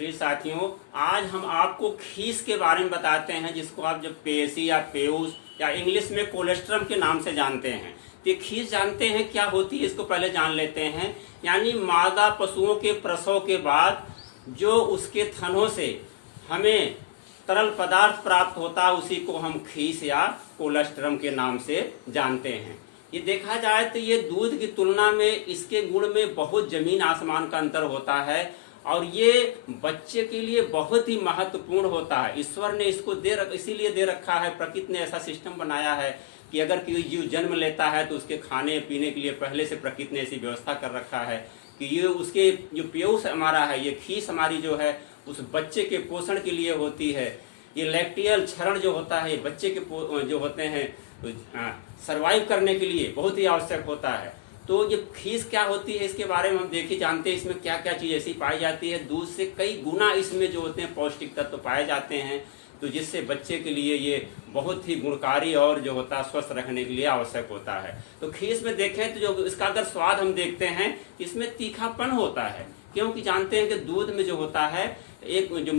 प्रिय साथियों, आज हम आपको खीस के बारे में बताते हैं, जिसको आप जब पेशी या पेयूस या इंग्लिश में कोलेस्ट्रम के नाम से जानते हैं। तो खीस जानते हैं क्या होती है, इसको पहले जान लेते हैं। यानी मादा पशुओं के प्रसव के बाद जो उसके थनों से हमें तरल पदार्थ प्राप्त होता है, उसी को हम खीस या कोलेस्ट्रम के नाम से जानते हैं। ये देखा जाए तो ये दूध की तुलना में इसके गुण में बहुत जमीन आसमान का अंतर होता है, और ये बच्चे के लिए बहुत ही महत्वपूर्ण होता है। ईश्वर ने इसको इसीलिए दे रखा है, प्रकृति ने ऐसा सिस्टम बनाया है कि अगर कोई जीव जन्म लेता है तो उसके खाने पीने के लिए पहले से प्रकृति ने ऐसी व्यवस्था कर रखा है कि ये उसके जो पेयूस हमारा है, ये खीस हमारी जो है उस बच्चे के पोषण के लिए होती है। ये लैक्टियल क्षरण जो होता है बच्चे के जो होते हैं सरवाइव करने के लिए बहुत ही आवश्यक होता है। तो ये खीस क्या होती है इसके बारे में हम देखिए जानते हैं। इसमें क्या क्या चीज़ ऐसी पाई जाती है, दूध से कई गुना इसमें जो होते हैं पौष्टिक तत्व पाए जाते हैं, तो जिससे बच्चे के लिए ये बहुत ही गुणकारी और जो होता है स्वस्थ रखने के लिए आवश्यक होता है। तो खीस में देखें तो जो इसका अगर स्वाद हम देखते हैं, इसमें तीखापन होता है, क्योंकि जानते हैं कि दूध में जो होता है एक जो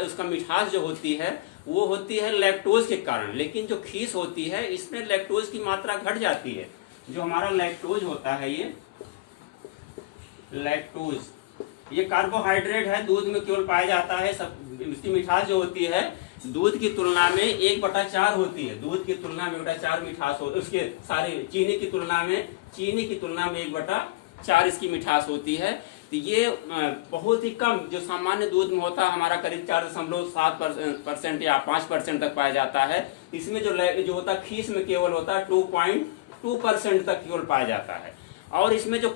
उसका मिठास जो होती है वो होती है लैक्टोज के कारण। लेकिन जो खीस होती है इसमें लैक्टोज की मात्रा घट जाती है। जो हमारा लैक्टोज होता है, ये लैक्टोज ये कार्बोहाइड्रेट है, दूध में केवल पाया जाता है। सब इसकी मिठास जो होती है दूध की तुलना में 1/4 होती है। दूध की तुलना में 1/4 मिठास होती है, उसके सारी चीनी की तुलना में 1/4 इसकी मिठास होती है। तो ये बहुत ही कम जो सामान्य दूध में होता है हमारा करीब 4.7% या 5% तक पाया जाता है। इसमें जो होता है खीस में केवल होता है 2.2% तक केवल पाया जाता है। और इसमें जो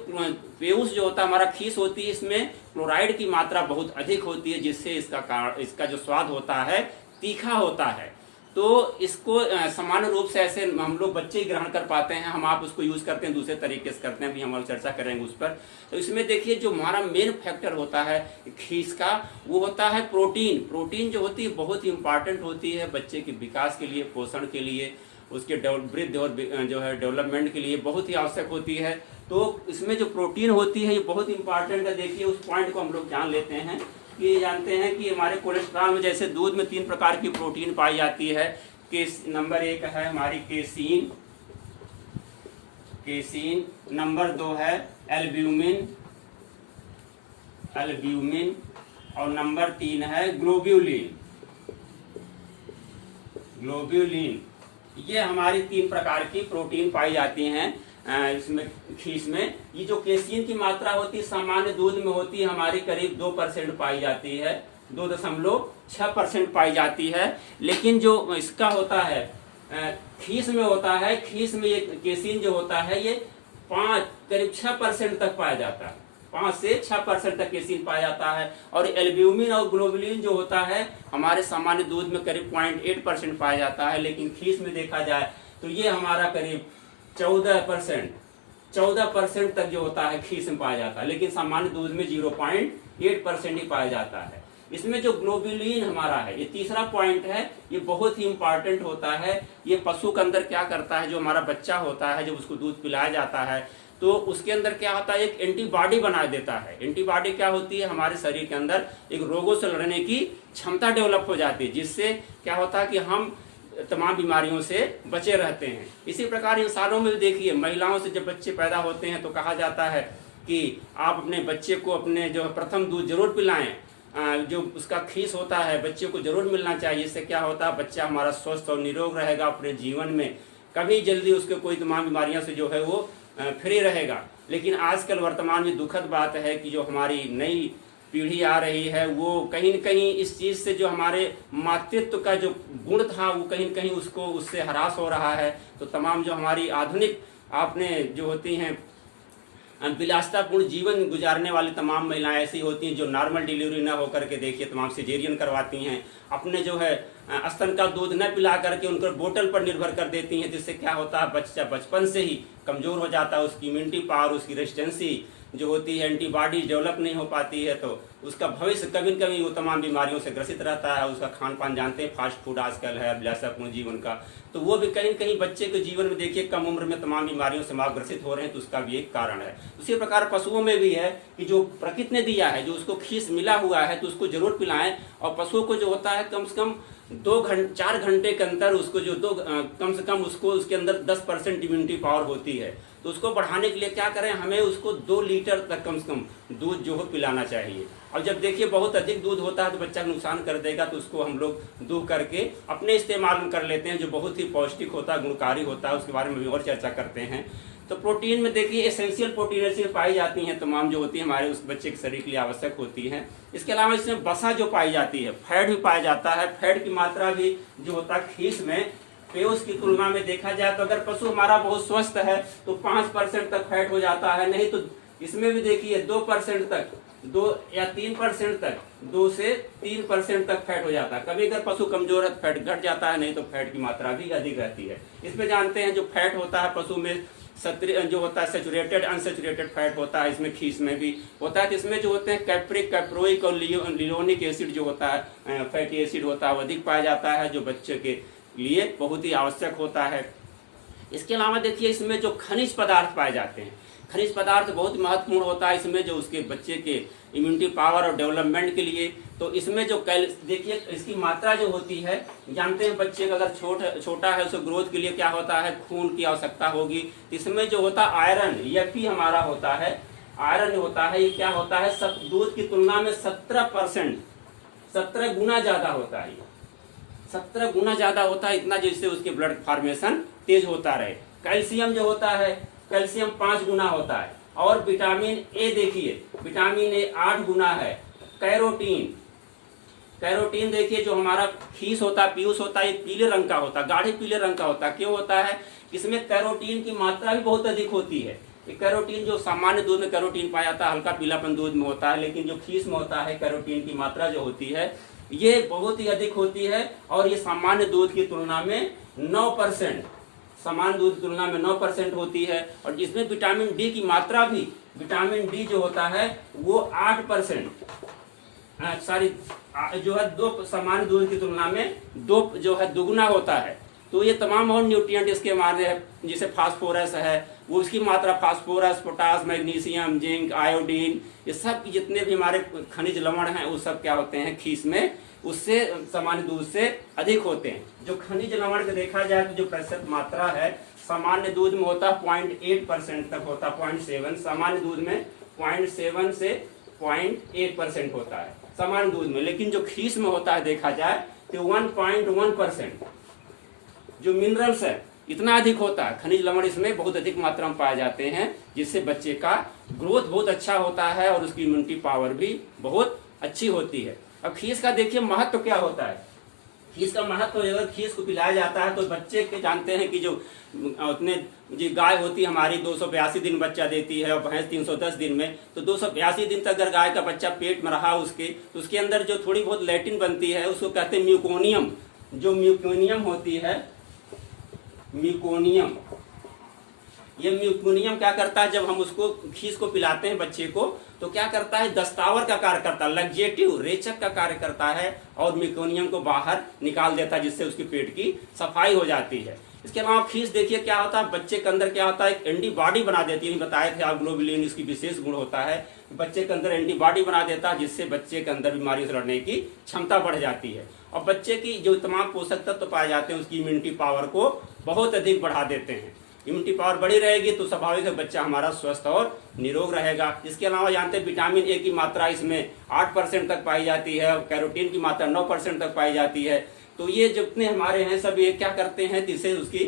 पेयूस जो होता है हमारा खीस होती है, इसमें क्लोराइड की मात्रा बहुत अधिक होती है, जिससे इसका जो स्वाद होता है तीखा होता है। तो इसको सामान्य रूप से ऐसे हम लोग बच्चे ही ग्रहण कर पाते हैं, आप उसको यूज करते हैं दूसरे तरीके से करते हैं, अभी हम चर्चा करेंगे उस पर। तो इसमें देखिए जो हमारा मेन फैक्टर होता है खीस का, वो होता है प्रोटीन। प्रोटीन जो होती है बहुत ही इंपॉर्टेंट होती है बच्चे के विकास के लिए, पोषण के लिए, उसके वृद्धि और जो है डेवलपमेंट के लिए बहुत ही आवश्यक होती है। तो इसमें जो प्रोटीन होती है ये बहुत इंपॉर्टेंट है। देखिए उस पॉइंट को हम लोग जान लेते हैं कि जानते हैं कि हमारे कोलेस्ट्रॉल में जैसे दूध में 3 प्रकार की प्रोटीन पाई जाती है। नंबर 1 है हमारी केसीन, नंबर 2 है एल्ब्यूमिन, और नंबर 3 है ग्लोब्यूलिन। ये हमारी 3 प्रकार की प्रोटीन पाई जाती हैं इसमें खीस में। ये जो केसीन की मात्रा होती है सामान्य दूध में होती है हमारी करीब 2% पाई जाती है, 2.6% पाई जाती है। लेकिन जो इसका होता है खीस में होता है, खीस में ये केसीन जो होता है ये करीब 6% तक पाया जाता है, 5 से 6% तक केसीन पाया जाता है। और एल्ब्यूमिन और ग्लोबुलिन जो होता है हमारे सामान्य दूध में करीब 0.8% पाया जाता है। लेकिन खीस में देखा जाए तो ये हमारा करीब 14% तक जो होता है खीस में पाया जाता है, लेकिन सामान्य दूध में 0.8% ही पाया जाता है। इसमें जो ग्लोबुलिन हमारा है, ये तीसरा पॉइंट है, ये बहुत ही इंपॉर्टेंट होता है। ये पशु के अंदर क्या करता है, जो हमारा बच्चा होता है जब उसको दूध पिलाया जाता है तो उसके अंदर क्या होता है, एक एंटीबॉडी बना देता है। एंटीबॉडी क्या होती है, हमारे शरीर के अंदर एक रोगों से लड़ने की क्षमता डेवलप हो जाती है, जिससे क्या होता है कि हम तमाम बीमारियों से बचे रहते हैं। इसी प्रकार इंसानों में देखिए महिलाओं से जब बच्चे पैदा होते हैं तो कहा जाता है कि आप अपने बच्चे को अपने जो प्रथम दूध जरूर पिलाएं, जो उसका खीस होता है बच्चे को जरूर मिलना चाहिए। इससे क्या होता है बच्चा हमारा स्वस्थ और निरोग रहेगा, अपने जीवन में कभी जल्दी उसके कोई तमाम बीमारियों से जो है वो फ्री रहेगा। लेकिन आजकल वर्तमान में दुखद बात है कि जो हमारी नई पीढ़ी आ रही है वो कहीं न कहीं इस चीज़ से जो हमारे मातृत्व का जो गुण था वो कहीं न कहीं उससे हरास हो रहा है। तो तमाम जो हमारी आधुनिक आपने जो होती हैं विलासितापूर्ण जीवन गुजारने वाली तमाम महिलाएं ऐसी होती हैं जो नॉर्मल डिलीवरी न होकर के देखिए तमाम सिजेरियन करवाती हैं, अपने जो है स्तन का दूध न पिला करके उनको बोतल पर निर्भर कर देती हैं, जिससे क्या होता है बच्चा बचपन से ही कमज़ोर हो जाता है, उसकी इम्यूनिटी पावर, उसकी रेजिस्टेंसी जो होती है एंटीबॉडी डेवलप नहीं हो पाती है, तो उसका भविष्य कभी न कभी वो तमाम बीमारियों से ग्रसित रहता है। उसका खान पान जानते हैं, फास्ट फूड आजकल है, अभिलाषापूर्ण जीवन का, तो वो भी कहीं न कहीं बच्चे के जीवन में देखिए कम उम्र में तमाम बीमारियों से माँ ग्रसित हो रहे हैं, तो उसका भी एक कारण है। उसी प्रकार पशुओं में भी है कि जो प्रकृति ने दिया है, जो उसको खीस मिला हुआ है, तो उसको जरूर पिलाएं। और पशुओं को जो होता है कम से कम 4 घंटे के अंदर उसको जो कम से कम उसको उसके अंदर 10% इम्यूनिटी पावर होती है, तो उसको बढ़ाने के लिए क्या करें, हमें उसको 2 लीटर तक कम से कम दूध जो है पिलाना चाहिए। और जब देखिए बहुत अधिक दूध होता है तो बच्चा नुकसान कर देगा, तो उसको हम लोग दूध करके अपने इस्तेमाल में कर लेते हैं, जो बहुत ही पौष्टिक होता है, गुणकारी होता है, उसके बारे में भी और चर्चा करते हैं। तो प्रोटीन में देखिए एसेंशियल प्रोटीन ऐसी पाई जाती हैं तमाम, जो होती है हमारे उस बच्चे के शरीर के लिए आवश्यक होती है। इसके अलावा इसमें वसा जो पाई जाती है, फैट भी पाया जाता है। फैट की मात्रा भी जो होता है खीस में पेयूस की तुलना में देखा जाए तो अगर पशु हमारा बहुत स्वस्थ है तो 5% तक फैट हो जाता है, नहीं तो इसमें भी देखिए 2% तक, 2 या 3% तक, 2 से 3% तक फैट हो जाता है। कभी अगर पशु कमजोर है तो फैट घट जाता है, नहीं तो फैट की मात्रा भी अधिक रहती है। इसमें जानते हैं जो फैट होता है पशु में जो होता है सेचुरेटेड अनसेचुरेटेड फैट होता है, इसमें खीस में भी होता है। तो इसमें जो होते हैं कैप्रिक, कैप्रोइक और लियोनिक एसिड जो होता है, फैटी एसिड होता है, वो अधिक पाया जाता है, जो बच्चे के लिए बहुत ही आवश्यक होता है। इसके अलावा देखिए इसमें जो खनिज पदार्थ पाए जाते हैं, खनिज पदार्थ बहुत महत्वपूर्ण होता है इसमें, जो उसके बच्चे के इम्यूनिटी पावर और डेवलपमेंट के लिए। तो इसमें जो देखिए इसकी मात्रा जो होती है, जानते हैं बच्चे का अगर छोटा है उसको ग्रोथ के लिए क्या होता है, खून की आवश्यकता होगी। इसमें जो होता है आयरन, यह भी हमारा होता है, आयरन होता है, ये क्या होता है, सब दूध की तुलना में 17 गुना ज्यादा होता है, 17 गुना ज्यादा होता है, इतना जिससे उसके ब्लड फॉर्मेशन तेज होता रहे। कैल्शियम जो होता है, कैल्शियम 5 गुना होता है। और विटामिन ए देखिए, विटामिन ए 8 गुना है। कैरोटीन, कैरोटीन देखिए जो हमारा खीस होता है, पीयूष होता है, ये पीले रंग का होता है, गाढ़े पीले रंग का होता है। क्यों होता है, इसमें कैरोटीन की मात्रा भी बहुत अधिक होती है। कैरोटीन जो सामान्य दूध में कैरोटीन पाया जाता है, हल्का पीलापन दूध में होता है, लेकिन जो खीस में होता है कैरोटीन की मात्रा जो होती है ये बहुत ही अधिक होती है। और ये सामान्य दूध की तुलना में 9%, सामान्य दूध की तुलना में 9% होती है। और जिसमें विटामिन डी की मात्रा भी, विटामिन डी जो होता है वो 8%, जो है 2 सामान्य दूध की तुलना में 2 जो है दुगुना होता है। तो ये तमाम और न्यूट्रिएंट इसके मारे हैं, जैसे फास्फोरस है वो उसकी मात्रा, phosphorus, potash, magnesium, zinc, iodine, ये सब जितने भी हमारे खनिज लवण हैं वो सब क्या होते हैं खीस में, उससे सामान्य दूध से अधिक होते हैं। जो खनिज लवण का देखा जाए तो जो प्रतिशत मात्रा है सामान्य दूध में होता है 0.8% तक होता है, 0.7, सामान्य दूध में 0.7 से 0.8% होता है सामान्य दूध में। लेकिन जो खीस में होता है देखा जाए तो 1.1% जो मिनरल्स है इतना अधिक होता है, खनिज लवण इसमें बहुत अधिक मात्रा में पाए जाते हैं, जिससे बच्चे का ग्रोथ बहुत अच्छा होता है और उसकी इम्यूनिटी पावर भी बहुत अच्छी होती है। अब खीस का देखिए महत्व क्या होता है। खीस का महत्व, अगर खीस को पिलाया जाता है तो बच्चे के जानते हैं कि जो उतने जी गाय होती है हमारी 282 दिन बच्चा देती है और भैंस 310 दिन में, तो 282 दिन तक अगर गाय का बच्चा पेट में रहा उसके, तो उसके अंदर जो थोड़ी बहुत लैटिन बनती है उसको कहते हैं म्यूकोनियम। जो म्यूकोनियम होती है, म्यूकोनियम, ये म्यूकोनियम क्या करता है, जब हम उसको खीस को पिलाते हैं बच्चे को तो क्या करता है, दस्तावर का कार्य करता है, लग्जेटिव, रेचक का कार्य करता है और म्यूकोनियम को बाहर निकाल देता है, जिससे उसके पेट की सफाई हो जाती है। इसके अलावा खीस देखिए क्या होता है, बच्चे के अंदर क्या होता है, एक एंटीबॉडी बना देती है, बताए थे आप, ग्लोबुलिन इसकी विशेष गुण होता है, बच्चे के अंदर एंटीबॉडी बना देता है, जिससे बच्चे के अंदर बीमारियों से लड़ने की क्षमता बढ़ जाती है। और बच्चे की जो तमाम पोषक तत्व पाए जाते हैं उसकी इम्यूनिटी पावर को बहुत अधिक बढ़ा देते हैं। इम्यूनिटी पावर बढ़ी रहेगी तो स्वाभाविक है बच्चा हमारा स्वस्थ और निरोग रहेगा। इसके अलावा जानते हैं विटामिन ए की मात्रा इसमें 8% तक पाई जाती है और कैरोटीन की मात्रा 9% तक पाई जाती है। तो ये जितने हमारे हैं सब ये क्या करते हैं, जिससे उसकी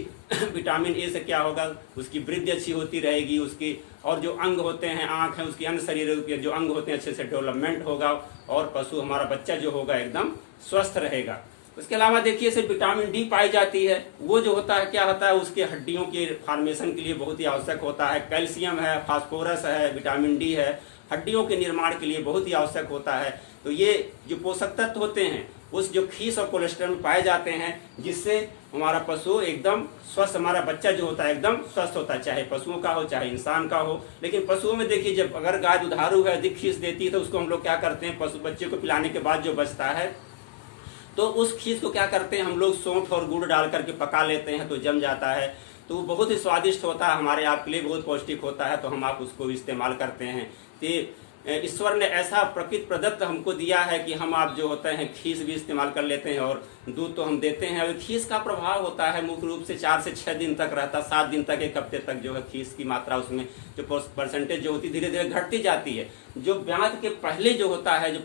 विटामिन ए से क्या होगा, उसकी वृद्धि अच्छी होती रहेगी, उसकी और जो अंग होते हैं, आँख है, उसके अन्य शरीर के जो अंग होते हैं अच्छे से डेवलपमेंट होगा और पशु हमारा बच्चा जो होगा एकदम स्वस्थ रहेगा। उसके अलावा देखिए सिर्फ विटामिन डी पाई जाती है, वो जो होता है क्या होता है, उसके हड्डियों के फॉर्मेशन के लिए बहुत ही आवश्यक होता है। कैल्शियम है, फास्फोरस है, विटामिन डी है, हड्डियों के निर्माण के लिए बहुत ही आवश्यक होता है। तो ये जो पोषक तत्व होते हैं उस जो खीस और कोलेस्ट्रॉल में पाए जाते हैं, जिससे हमारा पशु एकदम स्वस्थ, हमारा बच्चा जो होता है एकदम स्वस्थ होता है, चाहे पशुओं का हो चाहे इंसान का हो। लेकिन पशुओं में देखिए, जब अगर गाय दुधारू है, अधिक खीस देती है, तो उसको हम लोग क्या करते हैं, पशु बच्चे को पिलाने के बाद जो बचता है तो उस खीस को क्या करते हैं हम लोग, सौंठ और गुड़ डाल करके पका लेते हैं तो जम जाता है, तो वो बहुत ही स्वादिष्ट होता है, हमारे आपके लिए बहुत पौष्टिक होता है, तो हम आप उसको इस्तेमाल करते हैं। तो ईश्वर ने ऐसा प्रकृति प्रदत्त हमको दिया है कि हम आप जो होते हैं खीस भी इस्तेमाल कर लेते हैं और दूध तो हम देते हैं। और खीस का प्रभाव होता है मुख्य रूप से 4 से 6 दिन तक रहता है, 7 दिन तक, 1 हफ्ते तक जो है खीस की मात्रा उसमें जो परसेंटेज जो होती है धीरे धीरे घटती जाती है। जो ब्याज के पहले जो होता है, जो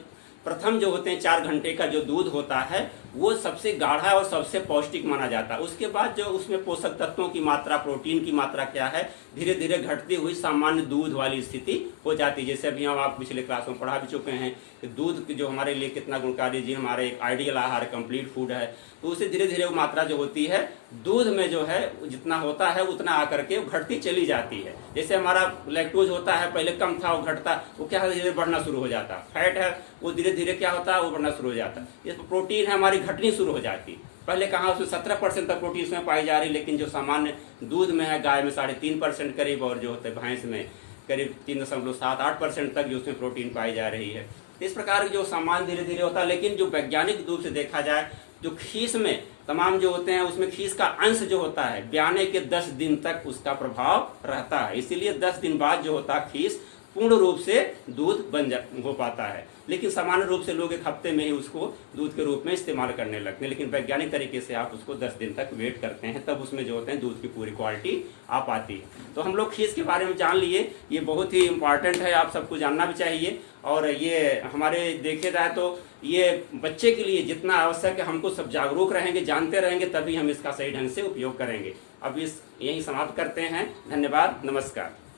प्रथम जो होते हैं 4 घंटे का जो दूध होता है वो सबसे गाढ़ा और सबसे पौष्टिक माना जाता है। उसके बाद जो उसमें पोषक तत्वों की मात्रा, प्रोटीन की मात्रा क्या है, धीरे धीरे घटती हुई सामान्य दूध वाली स्थिति हो जाती है। जैसे अभी हम आप पिछले क्लासों में पढ़ा भी चुके हैं कि दूध जो हमारे लिए कितना गुणकारी जी, हमारे एक आइडियल आहार, कंप्लीट फूड है, तो उसे धीरे धीरे वो मात्रा जो होती है दूध में जो है जितना होता है उतना आकर के घटती चली जाती है। जैसे हमारा लैक्टोज होता है, पहले कम था वो घटता, वो क्या धीरे धीरे बढ़ना शुरू हो जाता। फैट है वो धीरे धीरे क्या होता है वो बढ़ना शुरू हो जाता। इसमें प्रोटीन है हमारी घटनी शुरू हो जाती। पहले कहाँ उसमें 17% तक प्रोटीन उसमें पाई जा रही, लेकिन जो सामान्य दूध में है गाय में 3.5% करीब, और जो होता है भैंस में करीब 3.78% तक जो उसमें प्रोटीन पाई जा रही है। इस प्रकार जो सामान धीरे धीरे होता है। लेकिन जो वैज्ञानिक रूप से देखा जाए, जो खीस में तमाम जो होते हैं उसमें खीस का अंश जो होता है ब्याने के 10 दिन तक उसका प्रभाव रहता है। इसीलिए 10 दिन बाद जो होता है खीस पूर्ण रूप से दूध हो पाता है। लेकिन सामान्य रूप से लोग 1 हफ्ते में ही उसको दूध के रूप में इस्तेमाल करने लगते हैं, लेकिन वैज्ञानिक तरीके से आप उसको 10 दिन तक वेट करते हैं, तब उसमें जो होते हैं दूध की पूरी क्वालिटी आ पाती है। तो हम लोग खीस के बारे में जान लिए, ये बहुत ही इम्पॉर्टेंट है, आप सबको जानना भी चाहिए। और ये हमारे देखे जाए तो ये बच्चे के लिए जितना आवश्यक है, हमको सब जागरूक रहेंगे, जानते रहेंगे, तभी हम इसका सही ढंग से उपयोग करेंगे। अब यही समाप्त करते हैं। धन्यवाद, नमस्कार।